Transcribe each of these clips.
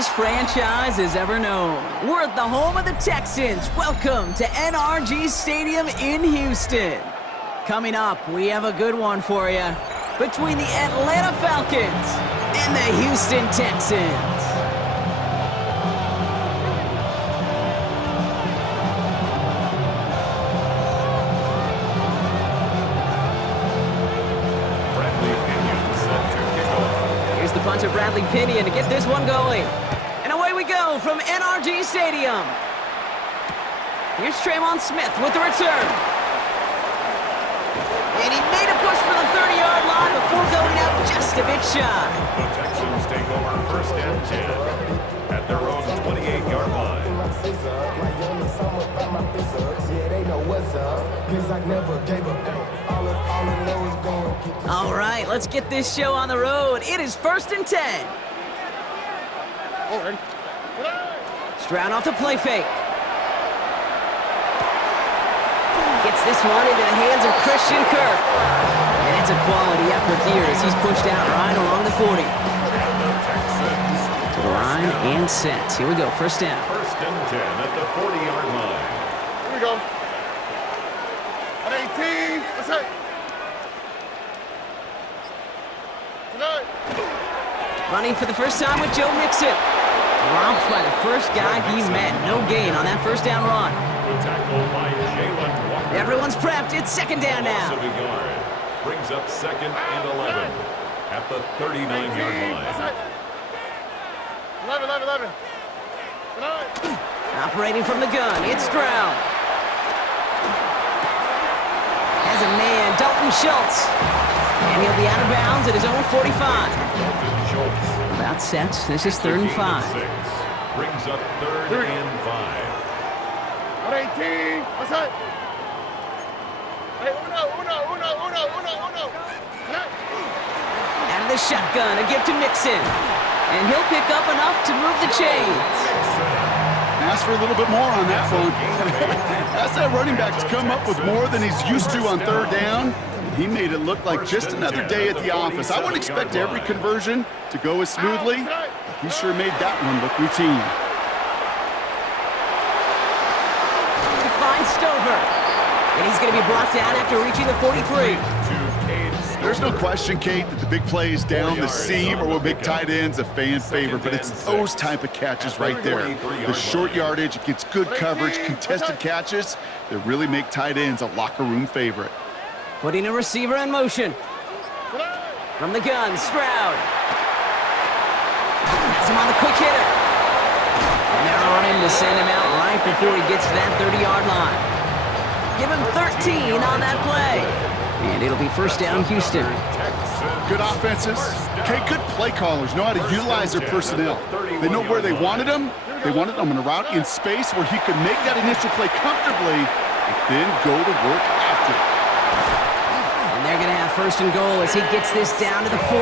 greatest franchise has ever known. We're at the home of the Texans. Welcome to NRG Stadium in Houston. Coming up, we have a good one for you between the Atlanta Falcons and the Houston Texans. Here's the punter, Bradley Pinion, to get this one going. And away we go from NRG Stadium. Here's Tremon Smith with the return. And he made a push for the 30-yard line before going out just a bit shy. The Texans take over first and 10 at their own 28-yard line. All right, let's get this show on the road. It is first and 10. Stroud off the play fake. Gets this one into the hands of Christian Kirk. And it's a quality effort here as he's pushed out right along the 40. To the line and set. Here we go, first down. First and 10 at the 40-yard line. Here we go. At 18, let's hit. Tonight. Running for the first time with Joe Mixon. Dropped by the first guy he met. No gain on that first down run. The tackle by Jalen Walker. Everyone's prepped. It's second down now. Loss of a yard. Brings up second and 11 at the 39-yard line. 11. Tonight. Operating from the gun, it's Stroud. Has a man, Dalton Schultz. And he'll be out of bounds at his own 45. Dalton Schultz. About set, this is third and 5. Brings up third and 5. At 18, let's hit. Hey, uno. Tonight. Out of the shotgun, a gift to Mixon. And he'll pick up enough to move the chains. Ask for a little bit more on that one. Ask that running back to come up with more than he's used to on third down. He made it look like just another day at the office. I wouldn't expect every conversion to go as smoothly. He sure made that one look routine. He finds Stover. And he's going to be brought down after reaching the 43. There's no question, Kate, that the big plays down the seam or what make tight ends a fan favorite, but it's those type of catches right there. The short yardage, it gets good coverage, contested catches that really make tight ends a locker room favorite. Putting a receiver in motion. From the gun, Stroud. Has him on the quick hitter. And they're on him to send him out right before he gets to that 30-yard line. Give him 13 on that play. And it'll be first down, Houston. Good offenses. Okay, good play callers know how to utilize their personnel. They know where they wanted them. They wanted them in a route in space where he could make that initial play comfortably and then go to work after it. And they're going to have first and goal as he gets this down to the 4.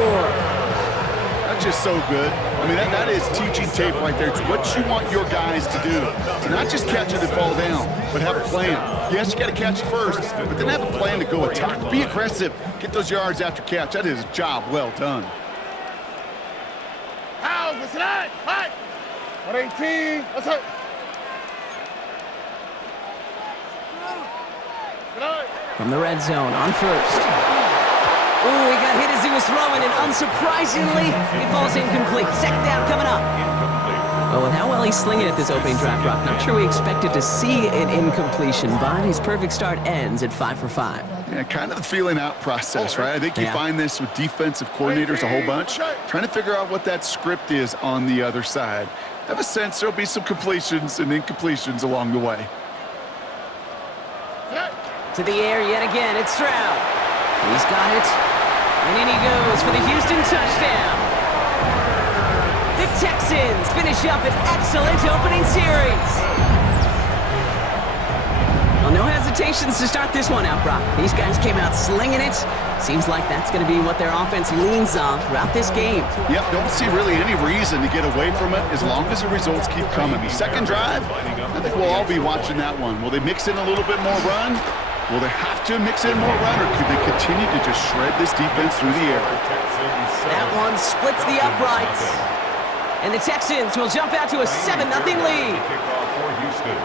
That's just so good. I mean, that is teaching tape right there. It's what you want your guys to do. To not just catch it and fall down, but have a plan. Yes, you got to catch it first, but then have a plan to go attack. Be aggressive. Get those yards after catch. That is a job well done. How's this tonight? Hi. At 18, let's hit. Tonight. From the red zone on first. Ooh, he got hit as he was throwing, and unsurprisingly, he falls incomplete. Second down coming up. Oh, and how well he's slinging it this opening drive, Brock. Not sure we expected to see an incompletion, but his perfect start ends at 5 for 5. Yeah, kind of the feeling out process, right? I think you find this with defensive coordinators a whole bunch, trying to figure out what that script is on the other side. Have a sense there'll be some completions and incompletions along the way. To the air yet again, it's Stroud. He's got it, and in he goes for the Houston touchdown. The Texans finish up an excellent opening series. Well, no hesitations to start this one out, Brock. These guys came out slinging it. Seems like that's going to be what their offense leans on throughout this game. Yep, don't see really any reason to get away from it as long as the results keep coming. Second drive, I think we'll all be watching that one. Will they mix in a little bit more run? Will they have to mix in more run, or could they continue to just shred this defense through the air? That one splits the uprights. And the Texans will jump out to a 7-0 lead. Kickoff for Houston.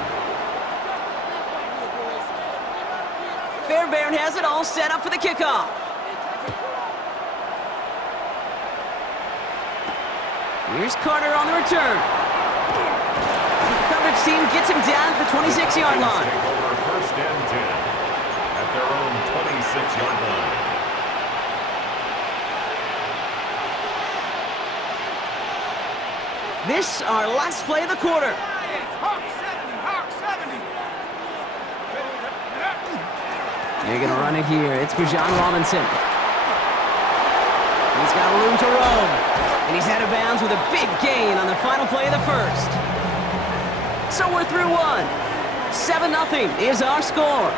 Fairbairn has it all set up for the kickoff. Here's Carter on the return. The coverage team gets him down at the 26-yard line. Take over first and 10 at their own 26-yard line. This our last play of the quarter. Hawk 70, Hawk 70. They're going to run it here. It's Bijan Robinson. He's got room to roam. And he's out of bounds with a big gain on the final play of the first. So we're through one. 7-0 is our score.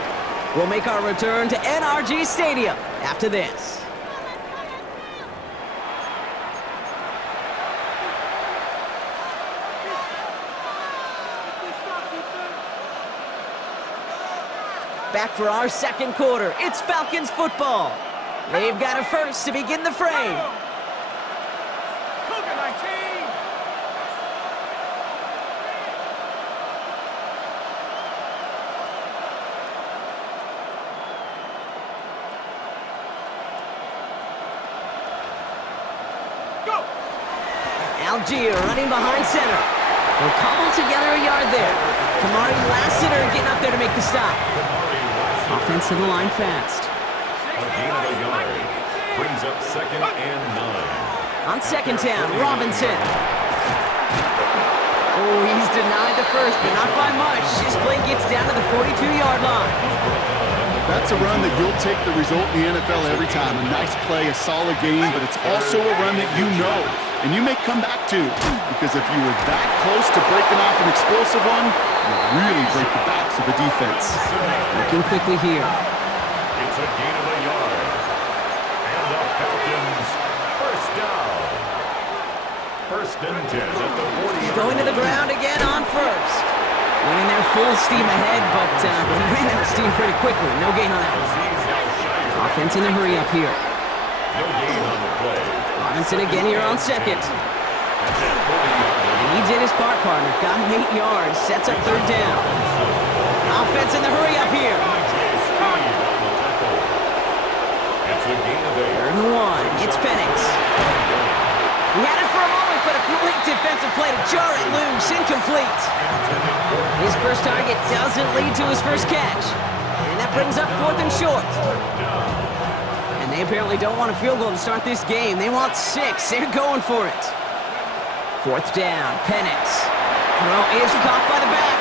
We'll make our return to NRG Stadium after this. Back for our second quarter. It's Falcons football. They've got a first to begin the frame. Cougar 19. Go. Algier running behind center. They'll cobble together a yard there. Kamari Lassiter getting up there to make the stop. Offense to the line fast. A gain of a yard. Brings up second and 9. On second down, Robinson. Oh, he's denied the first, but not by much. His play gets down to the 42-yard line. That's a run that you'll take the result in the NFL every time. A nice play, a solid game, but it's also a run that you know, and you may come back to, because if you were that close to breaking off an explosive one, you really break the backs of the defense. Looking quickly here. It's a gain of a yard. And the Falcons first down. First and 10 at the 40-yard Going to the ground again on first. Winning their full steam ahead, but he ran out of steam pretty quickly. No gain on that one. Offense in a hurry up here. No gain on the play. Robinson again here on second. And he did his part, partner. Got him 8 yards. Sets up third down. Offense in the hurry up here. It's a gain of 8. Third and 1. It's Penix. He had it for a moment, but a great defensive play to jar it loose. Incomplete. His first target doesn't lead to his first catch. And that brings up fourth and short. And they apparently don't want a field goal to start this game. They want 6. They're going for it. Fourth down, Penix. Throw is caught by the back.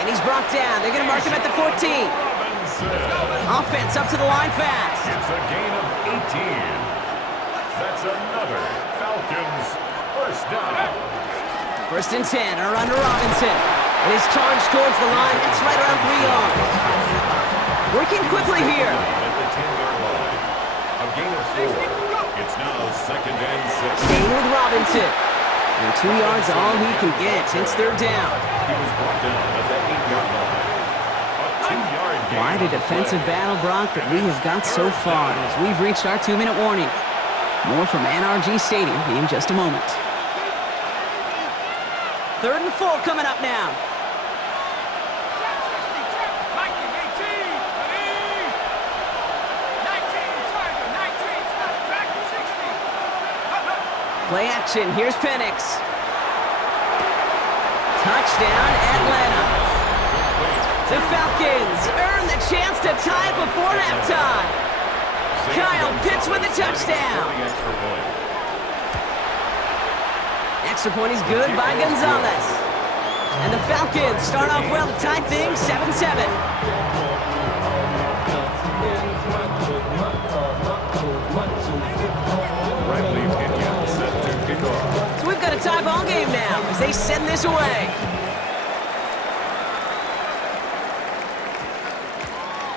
And he's brought down. They're going to mark him at the 14. Offense up to the line fast. It's a gain of 18. That's another Falcons first down. First and 10, a run to Robinson. And his charge towards the line. That's right around 3 yards. Working quickly here. At the 10-yard line. A gain of 4. It's now second and 6. Staying with Robinson. And 2 yards all he can get. It's third down. He was brought down at the 8-yard line. A 2-yard gain. Quite a defensive battle, Brock, that we have got so far as we've reached our 2-minute warning. More from NRG Stadium in just a moment. Third and 4 coming up now. Play action. Here's Penix. Touchdown, Atlanta. The Falcons earn the chance to tie before halftime. Kyle Pitts with the touchdown. Extra point is good by Gonzalez. And the Falcons start off well to tie things 7-7. So we've got a tie ball game now as they send this away.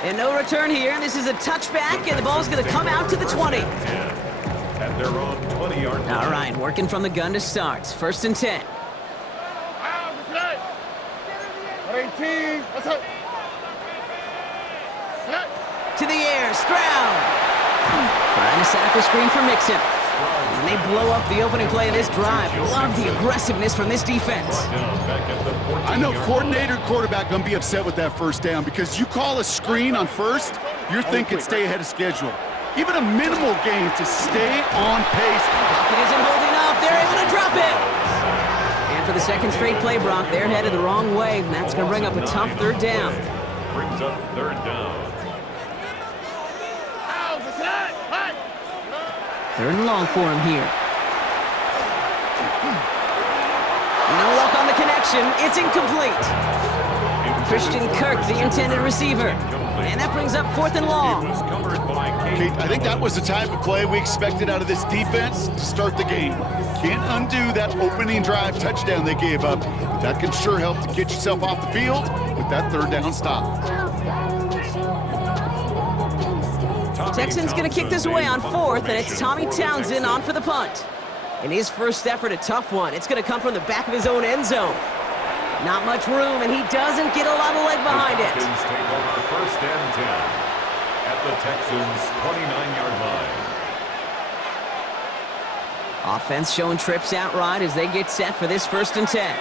And no return here. This is a touchback, and the ball's going to come out to the 20. At their own 20-yard line. All right, working from the gun to start. First and 10. 18. Let's go. To the air, Stroud. Trying to set up the screen for Mixon. And they blow up the opening play of this drive. Love the aggressiveness from this defense. I know coordinator and quarterback going to be upset with that first down because you call a screen on first, you're thinking stay ahead of schedule. Even a minimal gain to stay on pace. Pocket isn't holding up. They're able to drop it. And for the second straight play, Brock, they're headed the wrong way, and that's going to bring up a tough third down. Brings up third down. Third and long for him here. No luck on the connection. It's incomplete. Christian Kirk, the intended receiver. And that brings up fourth and long. Kate, I think that was the type of play we expected out of this defense to start the game. Can't undo that opening drive touchdown they gave up, but that can sure help to get yourself off the field with that third down stop. Texans going to kick this away on fourth, and it's Tommy Townsend on for the punt. In his first effort, a tough one. It's going to come from the back of his own end zone. Not much room, and he doesn't get a lot of leg behind it. Texans take over first and 10 at the Texans' 29-yard line. Offense showing trips out right as they get set for this first and 10.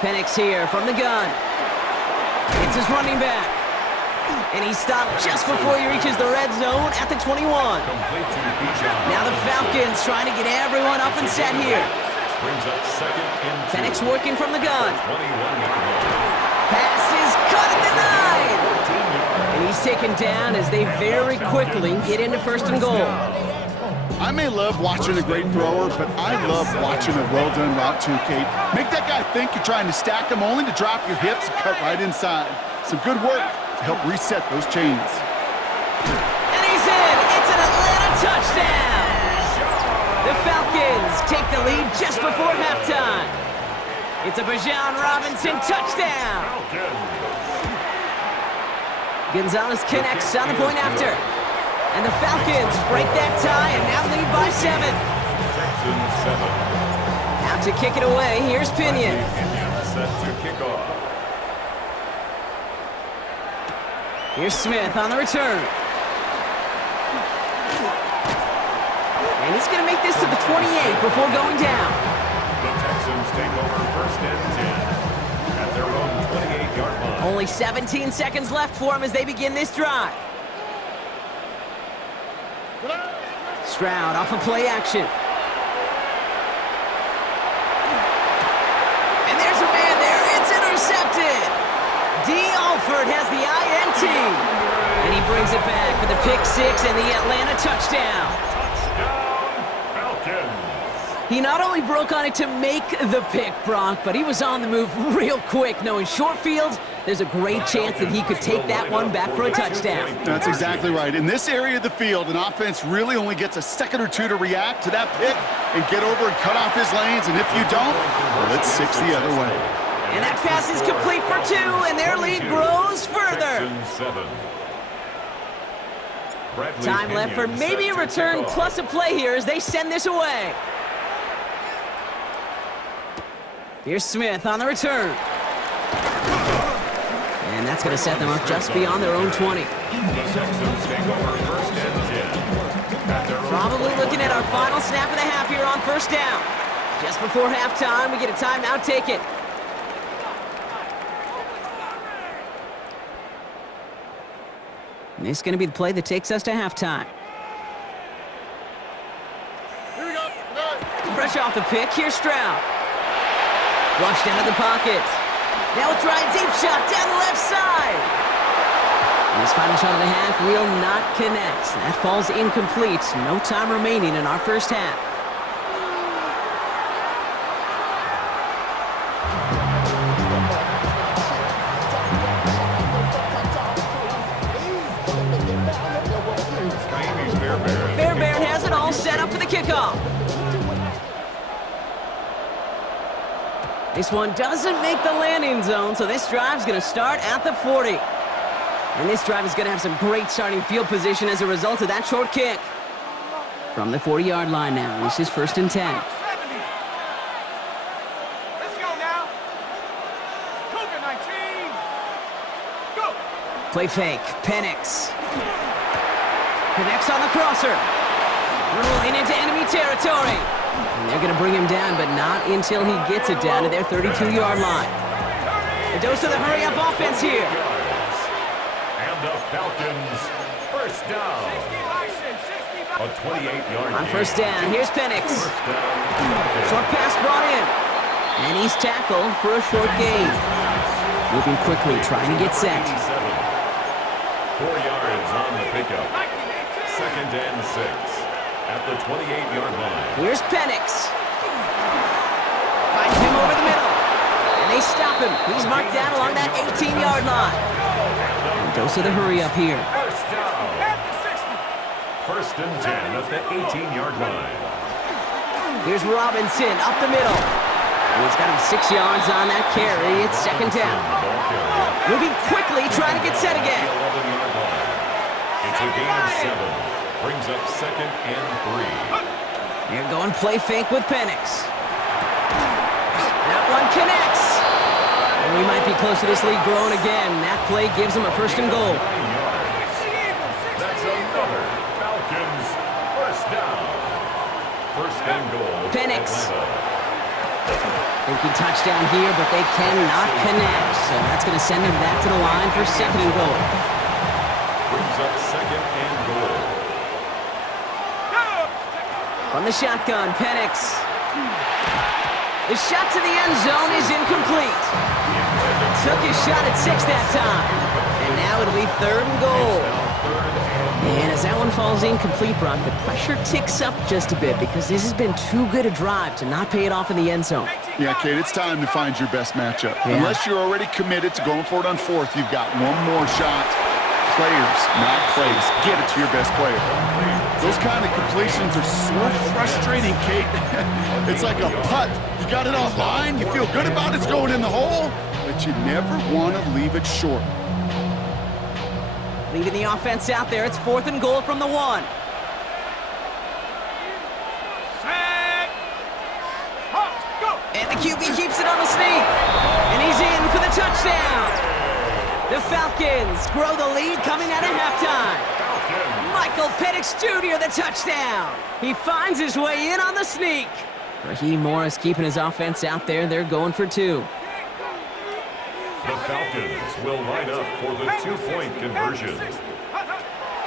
Penix here from the gun. It's his running back. And he's stopped just before he reaches the red zone at the 21. Now the Falcons trying to get everyone up and set here. Penix working from the gun. Pass is caught at the 9. And he's taken down as they very quickly get into first and goal. I may love watching a great thrower, but I love watching a well-done route too, Kate. Make that guy think you're trying to stack him only to drop your hips and cut right inside. Some good work to help reset those chains. And he's in! It's an Atlanta touchdown! The Falcons take the lead just before halftime. It's a Bijan Robinson touchdown! Gonzalez connects on the point after. And the Falcons break that tie and now lead by 7. Texans 7. Out to kick it away, here's Pinion. Set to kick off. Here's Smith on the return. And he's going to make this to the 28 before going down. The Texans take over first and 10 at their own 28-yard line. Only 17 seconds left for him as they begin this drive. Stroud off of play action. And there's a man there. It's intercepted. D. Alford has the INT. And he brings it back for the pick six and the Atlanta touchdown. Touchdown, Falcons. He not only broke on it to make the pick, Brock, but he was on the move real quick, knowing short field, there's a great chance that he could take that one back for a touchdown. That's exactly right. In this area of the field, an offense really only gets a second or two to react to that pick and get over and cut off his lanes, and if you don't, well, it's 6 the other way. And that pass is complete for 2, and their lead grows further. Time left for maybe a return plus a play here as they send this away. Here's Smith on the return. And that's going to set them up just beyond their own 20. Probably looking at our final snap of the half here on first down. Just before halftime, we get a timeout taken. And this is going to be the play that takes us to halftime. Here we go. Fresh off the pick, here's Stroud. Flushed out of the pocket. Now a try, deep shot down the left side. And his final shot of the half will not connect. That falls incomplete. No time remaining in our first half. Fairbairn has it all set up for the kickoff. This one doesn't make the landing zone, so this drive's going to start at the 40. And this drive is going to have some great starting field position as a result of that short kick. From the 40-yard line now, this is first and 10. Let's go now. Cougar 19. Go. Play fake. Penix. Connects on the crosser. Rolling into enemy territory. And they're going to bring him down, but not until he gets it down to their 32-yard line. A dose of the hurry-up offense here. And the Falcons, first down. A 28-yard On first down, here's Penix. Short pass brought in. And he's tackled for a short gain. Moving quickly, trying to get set. 4 yards on the pickup. 2nd and 6 at the 28-yard line. Here's Penix. Finds him over the middle. And they stop him. He's marked down along that 18-yard line. And dose of the hurry up here. First down. 1st and 10 at the 18-yard line. Here's Robinson up the middle. And he's got him 6 yards on that carry. It's 2nd down. Moving quickly, trying to get set again. 11-yard line. It's a gain of 7. Brings up 2nd and 3. You're going play fake with Penix. That one connects. And we might be close to this lead growing again. That play gives them a 1st and goal. That's another Falcons first down. 1st and goal. Penix. Thinking touchdown here, but they cannot connect. So that's going to send them back to the line for 2nd and goal. Brings up 2nd and goal. From the shotgun, Penix. The shot to the end zone is incomplete. Took his shot at 6 that time. And now it'll be 3rd and goal. And as that one falls incomplete, Brock, the pressure ticks up just a bit because this has been too good a drive to not pay it off in the end zone. Yeah, Kate, it's time to find your best matchup. Yeah. Unless you're already committed to going for it on 4th, you've got one more shot. Players, not plays. Get it to your best player. Those kind of completions are so frustrating, Kate. It's like a putt. You got it on line, you feel good about it's going in the hole, but you never want to leave it short. Leaving the offense out there. It's 4th and goal from the 1. And the QB keeps it on the sneak. And he's in for the touchdown. The Falcons grow the lead coming out of halftime. Michael Penix Jr., the touchdown. He finds his way in on the sneak. Raheem Morris keeping his offense out there. They're going for 2. The Falcons will line up for the 2-point conversion.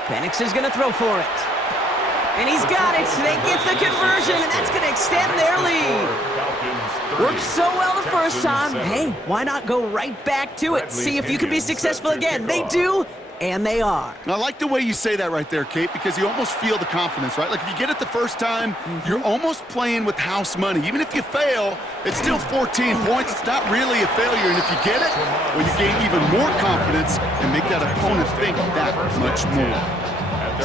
Penix is going to throw for it. And he's got it. They get the conversion, and that's going to extend their lead. Worked so well the first time. Hey, why not go right back to it? See if you can be successful again. They do, and they are. I like the way you say that right there, Kate, because you almost feel the confidence, right? Like if you get it the first time, you're almost playing with house money. Even if you fail, it's still 14 points. It's not really a failure. And if you get it, well, you gain even more confidence and make that opponent think that much more.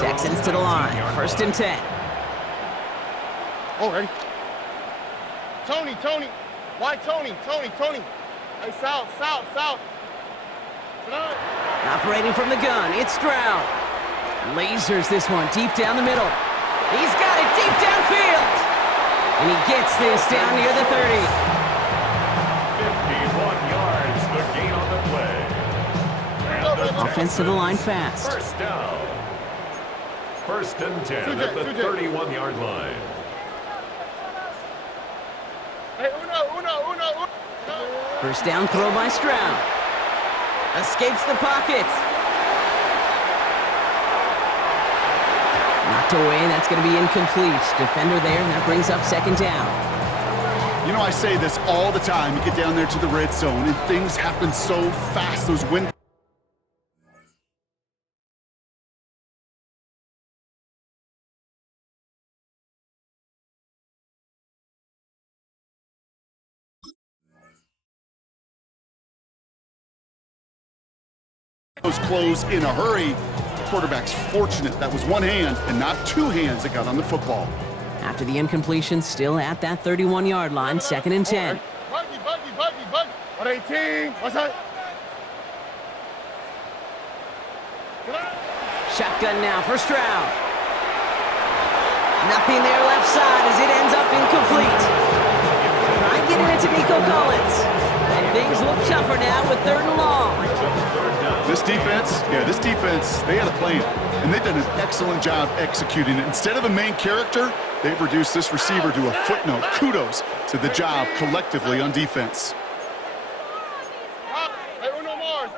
Texans to the line. 1st and 10. Oh, ready? Tony. Why Tony? Hey, south. Operating from the gun, it's Stroud. Lasers this one deep down the middle. He's got it deep downfield. And he gets this down near the 30. 51 yards, the gain on the play. Offense to the line fast. First down. 1st and 10 at the 31-yard line. Hey, uno. First down throw by Stroud. Escapes the pocket. Knocked away, and that's going to be incomplete. Defender there, and that brings up 2nd down. You know, I say this all the time. You get down there to the red zone, and things happen so fast. Those win. Those close in a hurry. The quarterback's fortunate that was one hand and not 2 hands that got on the football. After the incompletion, still at that 31-yard line, 2nd and 10. Buggy. 118. What's that? Shotgun now for Stroud. Nothing there left side as it ends up incomplete. Try getting it to Nico Collins. And Things look tougher now with 3rd and long. This defense, they had a plan, and they've done an excellent job executing it. Instead of a main character, they've reduced this receiver to a footnote. Kudos to the job collectively on defense. Hey, uno more.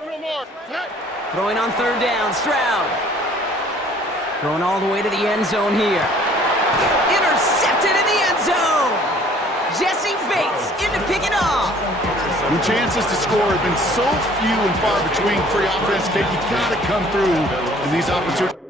Throwing on 3rd down, Stroud. Throwing all the way to the end zone here. Intercepted in the end zone. Jesse Bates in to pick it off. When chances to score have been so few and far between for the offense, Kate, you got to come through in these opportunities.